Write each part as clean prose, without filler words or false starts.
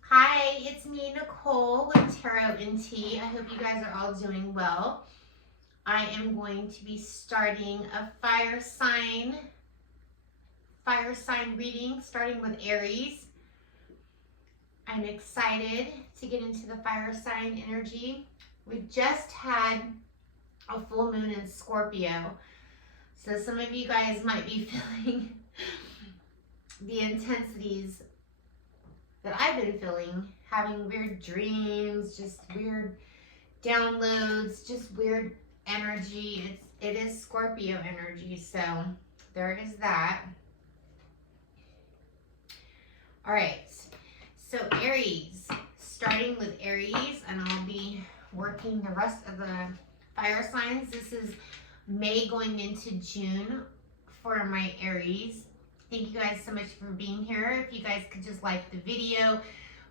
Hi, it's me, Nicole, with Tarot and Tea. I hope you guys are all doing well. I am going to be starting a fire sign reading, starting with Aries. I'm excited to get into the fire sign energy. We just had a full moon in Scorpio, so some of you guys might be feeling the intensities that I've been feeling, having weird dreams, just weird downloads, just weird energy. It is Scorpio energy, so there is that. All right, so Aries, starting with Aries, and I'll be working the rest of the fire signs. This is May going into June for my Aries. Thank you guys so much for being here. If you guys could just like the video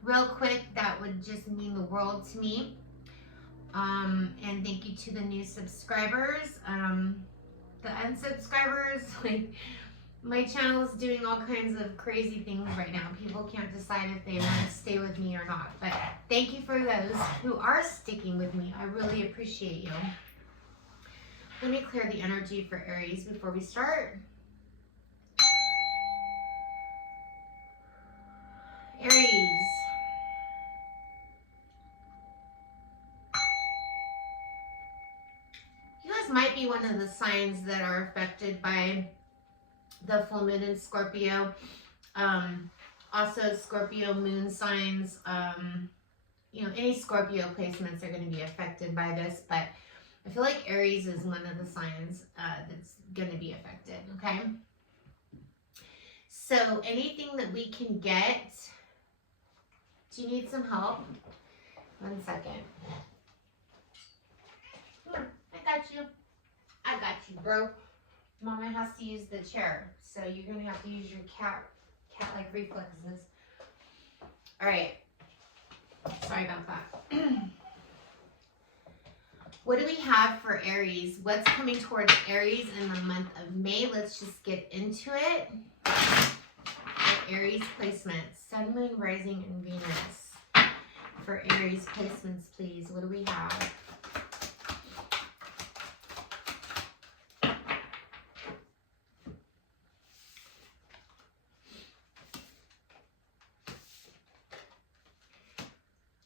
real quick, that would just mean the world to me. And thank you to the new subscribers. The unsubscribers, like, my channel is doing all kinds of crazy things right now. People can't decide if they want to stay with me or not. But thank you for those who are sticking with me. I really appreciate you. Let me clear the energy for Aries before we start. Aries. You guys might be one of the signs that are affected by the full moon in Scorpio. Also Scorpio moon signs, any Scorpio placements are going to be affected by this, but I feel like Aries is one of the signs that's going to be affected, okay? So anything that we can get. Do you need some help? 1 second. Here, I got you. I got you, bro. Mama has to use the chair, so you're gonna have to use your cat-like reflexes. All right. Sorry about that. What do we have for Aries? What's coming towards Aries in the month of May? Let's just get into it. Aries placements, Sun, Moon, Rising, and Venus. For Aries placements, please. What do we have?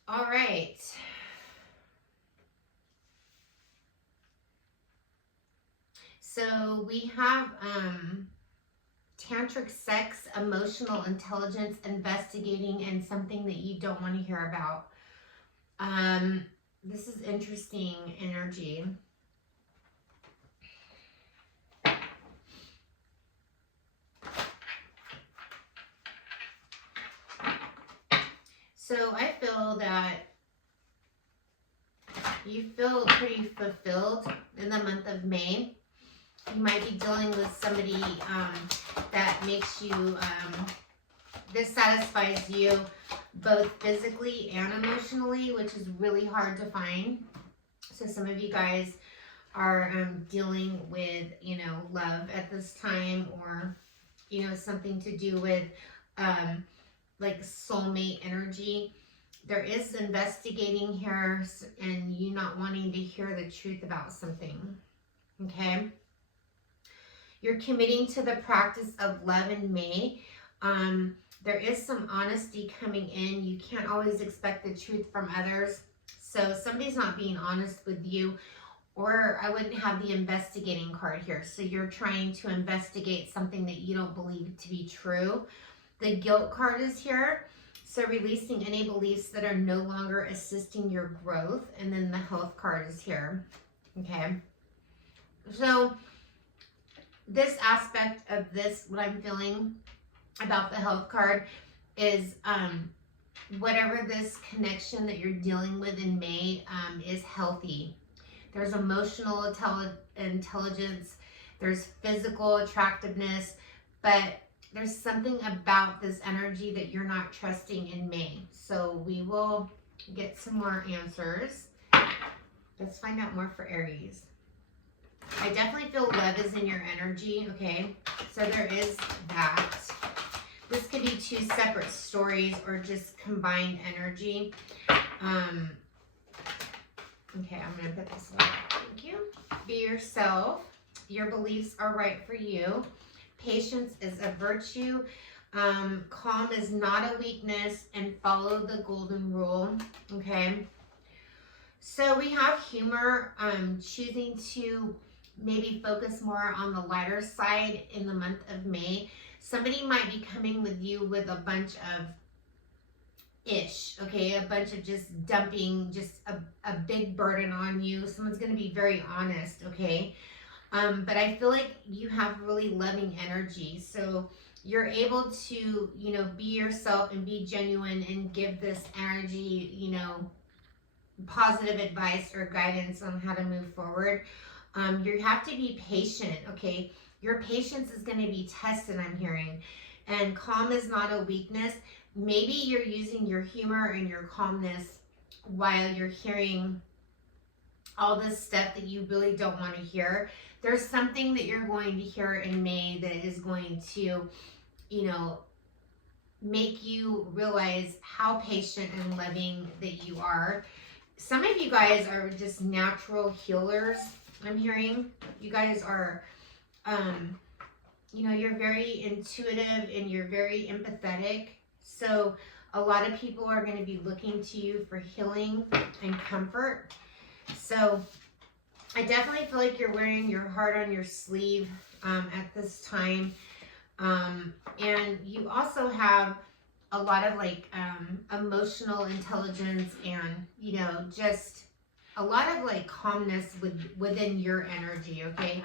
All right. So we have tantric sex, emotional intelligence, investigating, and something that you don't want to hear about. This is interesting energy. So I feel that you feel pretty fulfilled in the month of May. You might be dealing with somebody that makes you, this satisfies you both physically and emotionally, which is really hard to find. So some of you guys are dealing with, love at this time, or, something to do with like soulmate energy. There is investigating here and you not wanting to hear the truth about something, okay? You're committing to the practice of love in May. There is some honesty coming in. You can't always expect the truth from others. So somebody's not being honest with you, or I wouldn't have the investigating card here. So you're trying to investigate something that you don't believe to be true. The guilt card is here. So releasing any beliefs that are no longer assisting your growth. And then the health card is here. Okay. So this aspect of this, what I'm feeling about the health card is whatever this connection that you're dealing with in May is healthy. There's emotional intelligence, there's physical attractiveness, but there's something about this energy that you're not trusting in May. So we will get some more answers. Let's find out more for Aries. I definitely feel love is in your energy, okay? So there is that. This could be two separate stories or just combined energy. Okay, I'm going to put this away. Thank you. Be yourself. Your beliefs are right for you. Patience is a virtue. Calm is not a weakness, and follow the golden rule. Okay. So we have humor, choosing to maybe focus more on the lighter side in the month of May. Somebody might be coming with you with a bunch of okay, a bunch of just dumping just a big burden on you. Someone's going to be very honest, okay? But I feel like you have really loving energy. So you're able to, you know, be yourself and be genuine and give this energy, you know, positive advice or guidance on how to move forward. You have to be patient, okay? Your patience is going to be tested, I'm hearing. And calm is not a weakness. Maybe you're using your humor and your calmness while you're hearing all this stuff that you really don't want to hear. There's something that you're going to hear in May that is going to, you know, make you realize how patient and loving that you are. Some of you guys are just natural healers, I'm hearing. You guys are, you know, you're very intuitive and you're very empathetic. So a lot of people are going to be looking to you for healing and comfort. So I definitely feel like you're wearing your heart on your sleeve at this time. And you also have a lot of like emotional intelligence and, you know, just a lot of like calmness within your energy, okay?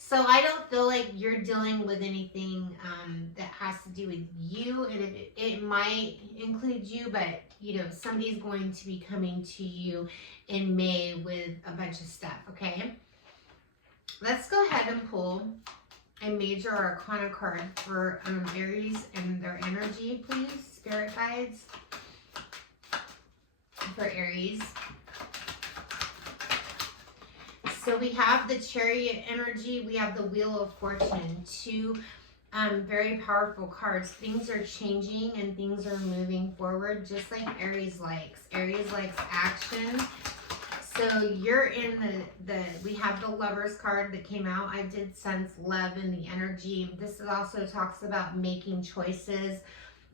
So I don't feel like you're dealing with anything that has to do with you, and it might include you, but you know, somebody's going to be coming to you in May with a bunch of stuff, okay? Let's go ahead and pull a major arcana card for Aries and their energy, please. Spirit guides for Aries. So we have the Chariot energy, we have the Wheel of Fortune, two very powerful cards. Things are changing and things are moving forward, just like Aries likes. Aries likes action. So you're in we have the Lovers card that came out. I did sense love in the energy. This also talks about making choices,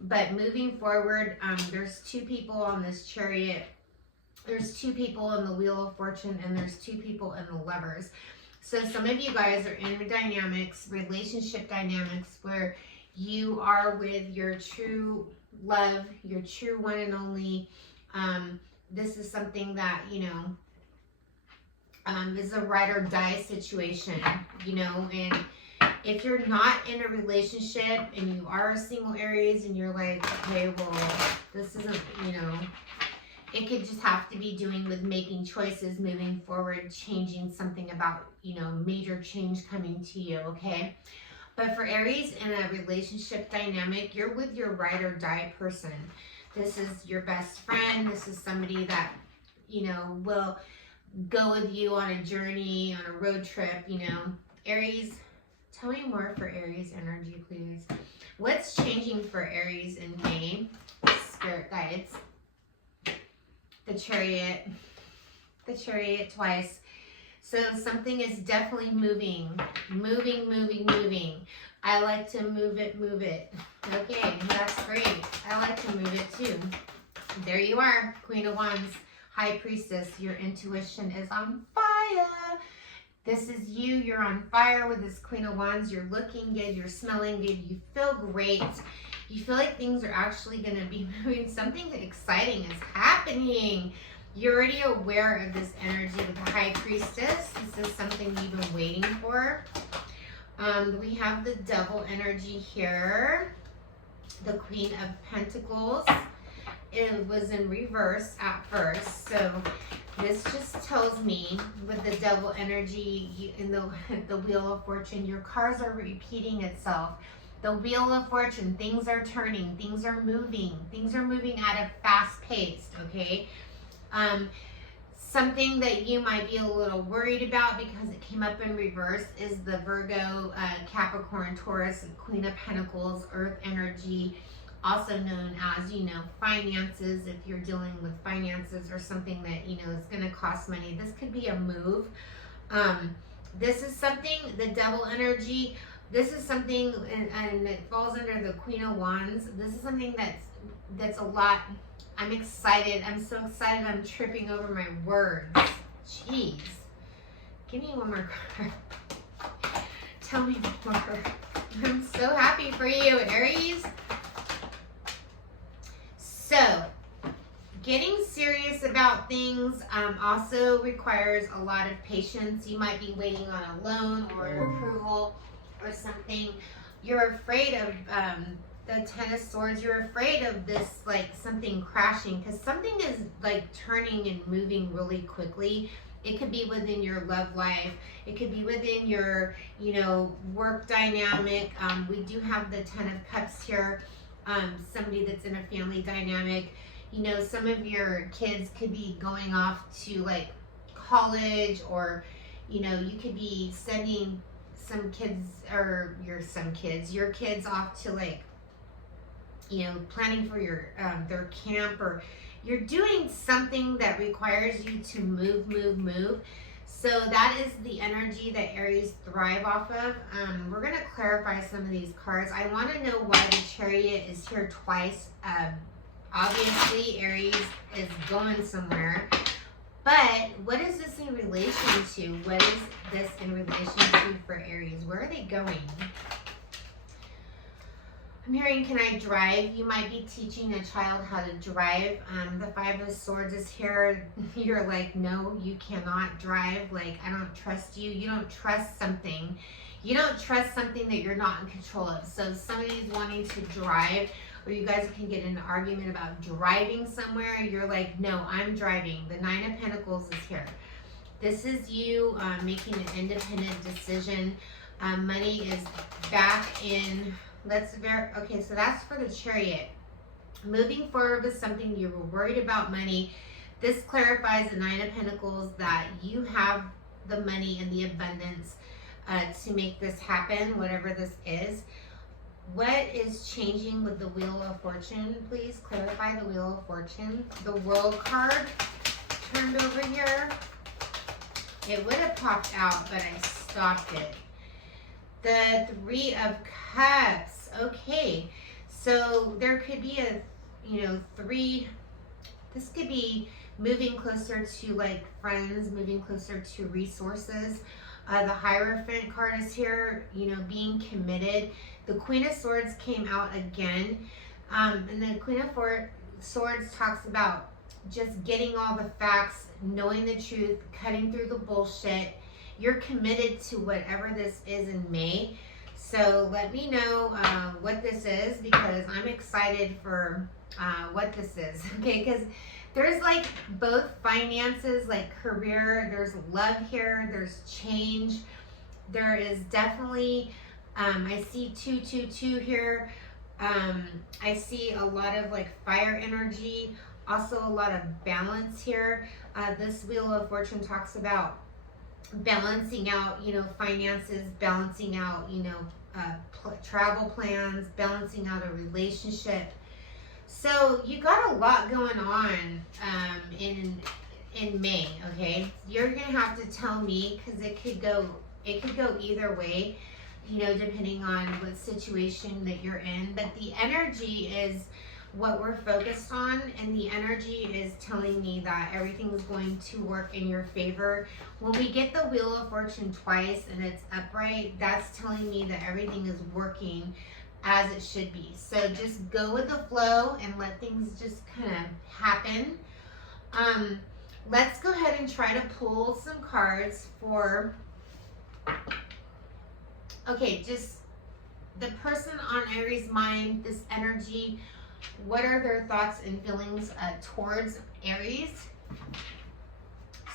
but moving forward, there's two people on this Chariot. There's two people in the Wheel of Fortune, and there's two people in the Lovers. So some of you guys are in dynamics, relationship dynamics, where you are with your true love, your true one and only. This is something that, you know, is a ride or die situation, you know, and if you're not in a relationship and you are a single Aries and you're like, okay, well, this isn't, you know, it could just have to be doing with making choices, moving forward, changing something about, you know, major change coming to you, okay? But for Aries in a relationship dynamic, you're with your ride or die person. This is your best friend. This is somebody that, you know, will go with you on a journey, on a road trip, you know. Aries, tell me more for Aries energy, please. What's changing for Aries in May? Spirit guides. The Chariot twice. So something is definitely moving. I like to move it. Okay, that's great. I like to move it too. There you are, Queen of Wands, High Priestess. Your intuition is on fire. This is you. You're on fire with this Queen of Wands. You're looking good. You're smelling good. You feel great. You feel like things are actually going to be moving. Something exciting is happening. You're already aware of this energy with the High Priestess. This is something you've been waiting for. We have the Devil energy here. The Queen of Pentacles. It was in reverse at first. So this just tells me with the Devil energy in the Wheel of Fortune, your cards are repeating itself. The Wheel of Fortune, things are turning, things are moving at a fast pace, okay? Something that you might be a little worried about because it came up in reverse is the Virgo, Capricorn, Taurus, Queen of Pentacles, Earth energy, also known as, finances. If you're dealing with finances or something that, is going to cost money, this could be a move. This is something, the Devil energy, this is something, and it falls under the Queen of Wands. This is something that's a lot. I'm excited. I'm so excited. I'm tripping over my words. Jeez. Give me one more card. Tell me more. I'm so happy for you, Aries. So, getting serious about things also requires a lot of patience. You might be waiting on a loan or an approval or something. You're afraid of the Ten of Swords. You're afraid of this, like something crashing, because something is like turning and moving really quickly. It could be within your love life. It could be within your, work dynamic. We do have the Ten of Cups here. Somebody that's in a family dynamic. Some of your kids could be going off to like college, or, you could be sending some kids, or your kids off to like, planning for your their camp, or you're doing something that requires you to move. So that is the energy that Aries thrive off of. We're going to clarify some of these cards. I want to know why the Chariot is here twice. Obviously, Aries is going somewhere. But what is this in relation to? What is this in relation to for Aries? Where are they going? I'm hearing, can I drive? You might be teaching a child how to drive. The Five of Swords is here. You're like, no, you cannot drive. Like, I don't trust you. You don't trust something. You don't trust something that you're not in control of. So somebody's wanting to drive, or you guys can get in an argument about driving somewhere. You're like, no, I'm driving. The Nine of Pentacles is here. This is you making an independent decision. Money is back in... Okay, so that's for the Chariot. Moving forward with something you were worried about money. This clarifies the Nine of Pentacles that you have the money and the abundance to make this happen, whatever this is. What is changing with the Wheel of Fortune? Please clarify the Wheel of Fortune. The World card turned over here. It would have popped out, but I stopped it. The Three of Cups. Okay, so there could be a, this could be moving closer to like friends, moving closer to resources. The Hierophant card is here, being committed. The Queen of Swords came out again. And the Queen of Swords talks about just getting all the facts, knowing the truth, cutting through the bullshit. You're committed to whatever this is in May. So let me know what this is, because I'm excited for what this is. Okay, because there's like both finances, like career, there's love here, there's change. There is definitely, I see 222 here. I see a lot of like fire energy, also a lot of balance here. This Wheel of Fortune talks about balancing out, finances, balancing out, travel plans, balancing out a relationship. So you got a lot going on in May. Okay, you're gonna have to tell me, because it could go either way, depending on what situation that you're in. But the energy is what we're focused on, and the energy is telling me that everything is going to work in your favor. When we get the Wheel of Fortune twice and it's upright, that's telling me that everything is working as it should be. So just go with the flow and let things just kind of happen. Let's go ahead and try to pull some cards for, okay, just the person on Aries' mind, this energy. What are their thoughts and feelings towards Aries?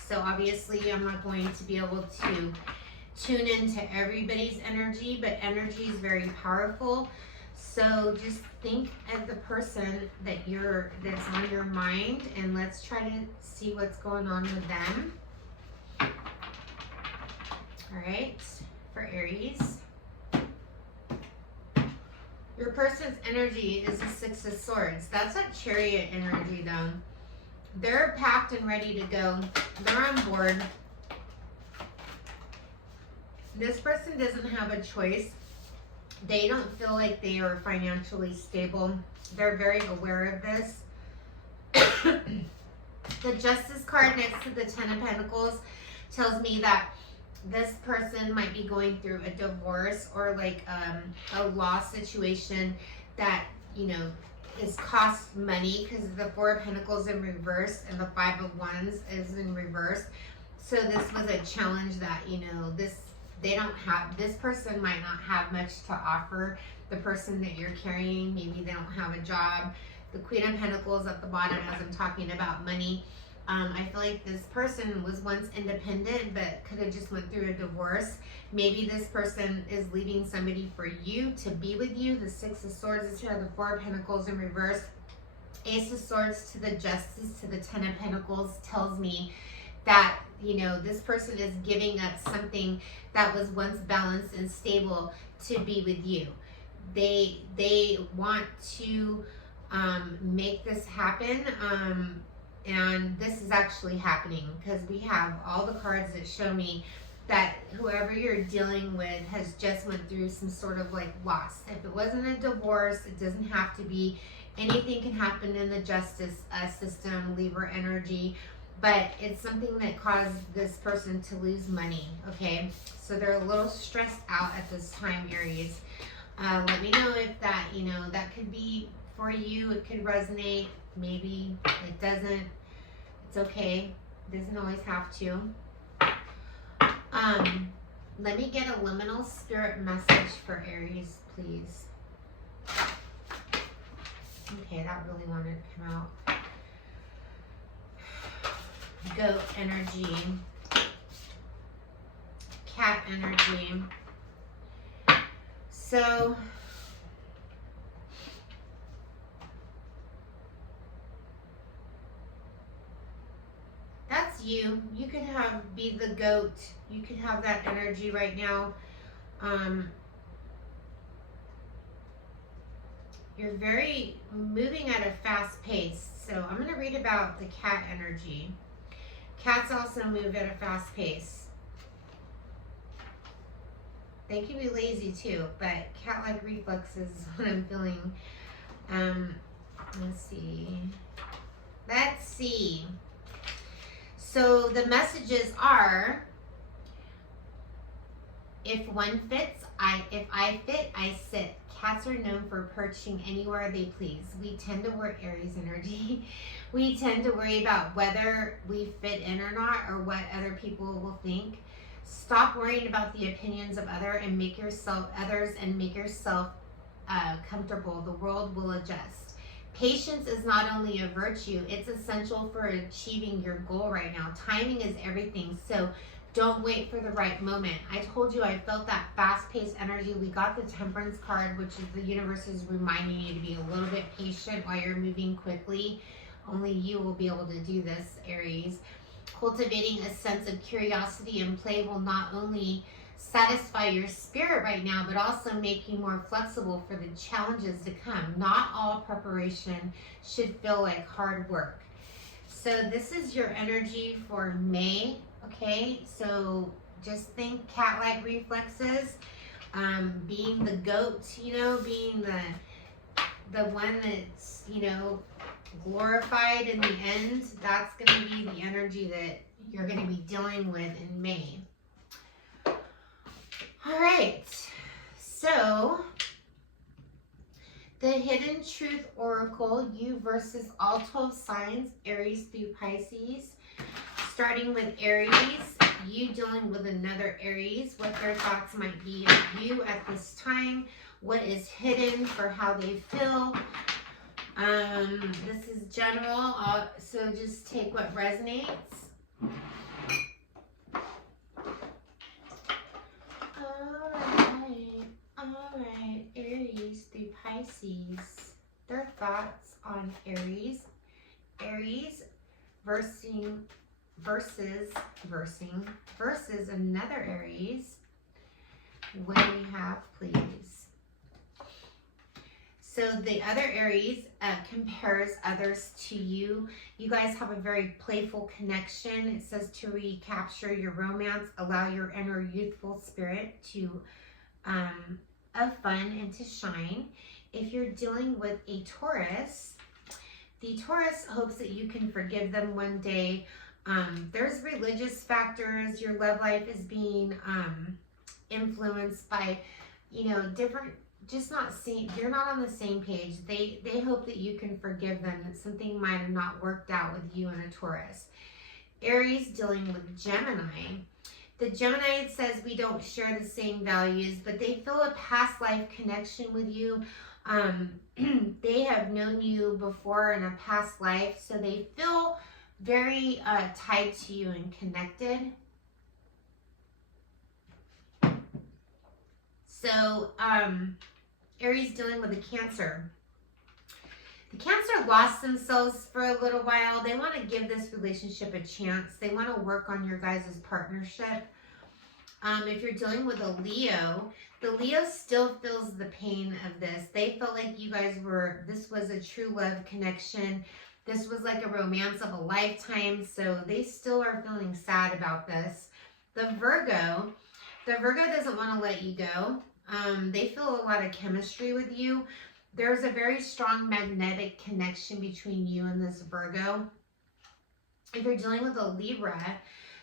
So obviously I'm not going to be able to tune into everybody's energy, but energy is very powerful. So just think of the person that's on your mind, and let's try to see what's going on with them. All right, for Aries. Your person's energy is the Six of Swords. That's a Chariot energy though. They're packed and ready to go. They're on board. This person doesn't have a choice. They don't feel like they are financially stable. They're very aware of this. The Justice card next to the Ten of Pentacles tells me that this person might be going through a divorce or like a law situation that, you know, is cost money, because the Four of Pentacles in reverse and the Five of Wands is in reverse. So this was a challenge that, you know, this person might not have much to offer. The person that you're carrying, maybe they don't have a job. The Queen of Pentacles at the bottom as I'm talking about money. I feel like this person was once independent but could have just went through a divorce. Maybe this person is leaving somebody for you to be with you. The Six of Swords is here, the Four of Pentacles in reverse. Ace of Swords to the Justice to the Ten of Pentacles tells me that, you know, this person is giving up something that was once balanced and stable to be with you. They want to make this happen. And this is actually happening because we have all the cards that show me that whoever you're dealing with has just went through some sort of like loss. If it wasn't a divorce, it doesn't have to be. Anything can happen in the justice system, Libra energy, but it's something that caused this person to lose money, okay? So they're a little stressed out at this time, Aries. Let me know if that, you know, that could be for you. It could resonate. Maybe it doesn't. It's okay. It doesn't always have to. Let me get a liminal spirit message for Aries, please. Okay, that really wanted to come out. Goat energy. Cat energy. So that's you. You could be the goat. You could have that energy right now. You're very moving at a fast pace. So I'm going to read about the cat energy. Cats also move at a fast pace. They can be lazy too, but cat-like reflexes is what I'm feeling. Let's see. So the messages are, if one fits, if I fit, I sit. Cats are known for perching anywhere they please. We tend to work Aries energy. We tend to worry about whether we fit in or not, or what other people will think. Stop worrying about the opinions of others and make yourself comfortable. The world will adjust. Patience is not only a virtue, it's essential for achieving your goal right now. Timing is everything, so don't wait for the right moment. I told you I felt that fast-paced energy. We got the Temperance card, which is the universe is reminding you to be a little bit patient while you're moving quickly. Only you will be able to do this, Aries. Cultivating a sense of curiosity and play will not only satisfy your spirit right now, but also make you more flexible for the challenges to come. Not all preparation should feel like hard work. So this is your energy for May, okay? So just think cat-like reflexes, being the goat, you know, being the one that's, you know, glorified in the end. That's going to be the energy that you're going to be dealing with in May. All right, so the Hidden Truth Oracle, you versus all 12 signs, Aries through Pisces. Starting with Aries, you dealing with another Aries, what their thoughts might be of you at this time, what is hidden for how they feel. This is general, so just take what resonates. All right, Aries through Pisces. Pisces, their thoughts on Aries. Aries versus another Aries. What do we have, please? So the other Aries compares others to you. You guys have a very playful connection. It says to recapture your romance, allow your inner youthful spirit to of fun and to shine. If you're dealing with a Taurus, the Taurus hopes that you can forgive them one day. There's religious factors. Your love life is being influenced by, different, just not seeing, you're not on the same page. They hope that you can forgive them, that something might have not worked out with you and a Taurus. Aries dealing with Gemini. The Gemini says we don't share the same values, but they feel a past life connection with you. They have known you before in a past life, so they feel very tied to you and connected. So, Aries dealing with a Cancer. The Cancer lost themselves for a little while. They want to give this relationship a chance. They want to work on your guys' partnership. If you're dealing with a Leo, the Leo still feels the pain of this. They felt like you guys this was a true love connection. This was like a romance of a lifetime. So they still are feeling sad about this. The Virgo doesn't want to let you go. They feel a lot of chemistry with you. There's a very strong magnetic connection between you and this Virgo. If you're dealing with a Libra,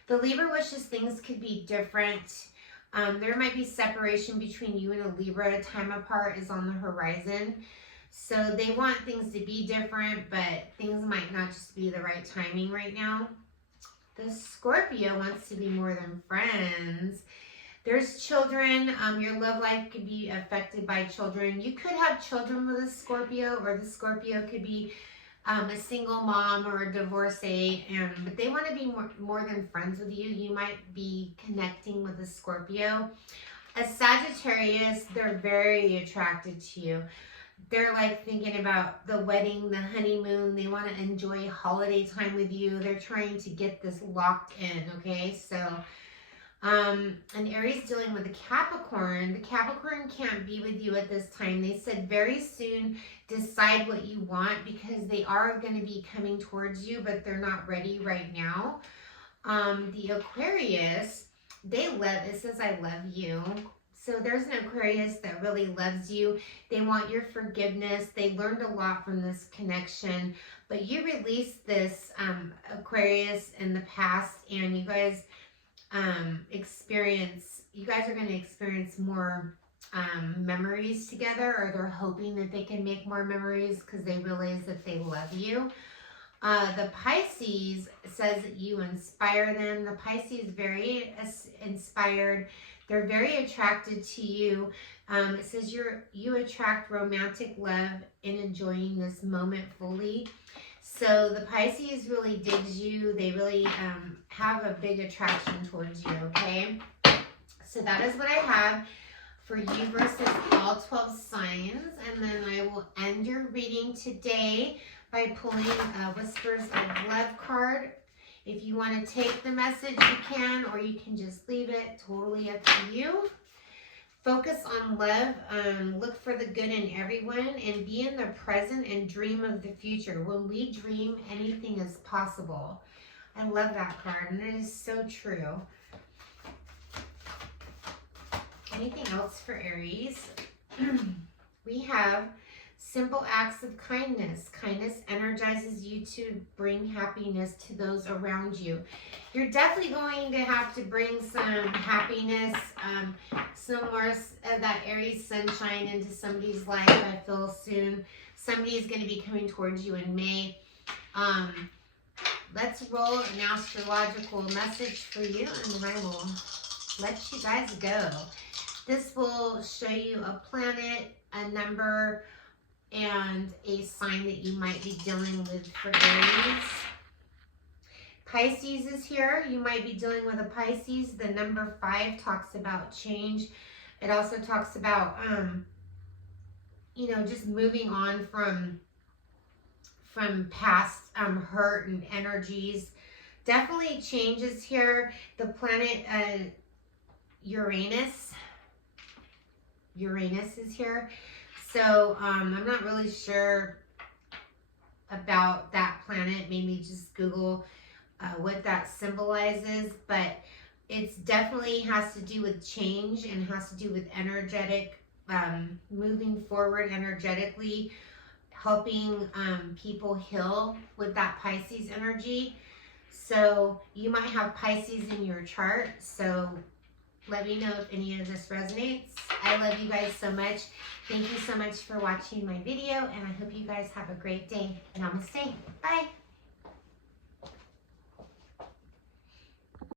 the Libra wishes things could be different. There might be separation between you and a Libra. Time apart is on the horizon. So they want things to be different, but things might not just be the right timing right now. The Scorpio wants to be more than friends. There's children. Your love life could be affected by children. You could have children with a Scorpio, or the Scorpio could be a single mom or a divorcee, but they want to be more than friends with you. You might be connecting with a Scorpio. A Sagittarius, they're very attracted to you. They're like thinking about the wedding, the honeymoon. They want to enjoy holiday time with you. They're trying to get this locked in, okay? So, an Aries dealing with a Capricorn. The Capricorn can't be with you at this time. They said very soon decide what you want, because they are going to be coming towards you, but they're not ready right now. The Aquarius, it says I love you. So there's an Aquarius that really loves you. They want your forgiveness. They learned a lot from this connection, but you released this Aquarius in the past, and you guys are going to experience more memories together, or they're hoping that they can make more memories because they realize that they love you. The Pisces says that you inspire them. The Pisces very inspired. They're very attracted to you. It says you attract romantic love and enjoying this moment fully. So the Pisces really digs you. They really have a big attraction towards you, okay? So that is what I have for you versus all 12 signs. And then I will end your reading today by pulling a Whispers of Love card. If you want to take the message, you can, or you can just leave it. Totally up to you. Focus on love. Look for the good in everyone, and be in the present and dream of the future. When we dream, anything is possible. I love that card, and it is so true. Anything else for Aries? We have simple acts of kindness. Kindness energizes you to bring happiness to those around you. You're definitely going to have to bring some happiness, some more of that Aries sunshine into somebody's life, I feel, soon. Somebody's going to be coming towards you in May. Let's roll an astrological message for you, and then I will let you guys go. This will show you a planet, a number, and a sign that you might be dealing with for Aries. Pisces is here. You might be dealing with a Pisces. The number 5 talks about change. It also talks about you know, just moving on from past hurt and energies. Definitely changes here. The planet Uranus is here. So I'm not really sure about that planet. Maybe just Google what that symbolizes, but it's definitely has to do with change and has to do with energetic, moving forward energetically, helping people heal with that Pisces energy. So you might have Pisces in your chart. So let me know if any of this resonates. I love you guys so much. Thank you so much for watching my video, and I hope you guys have a great day. Namaste. Bye.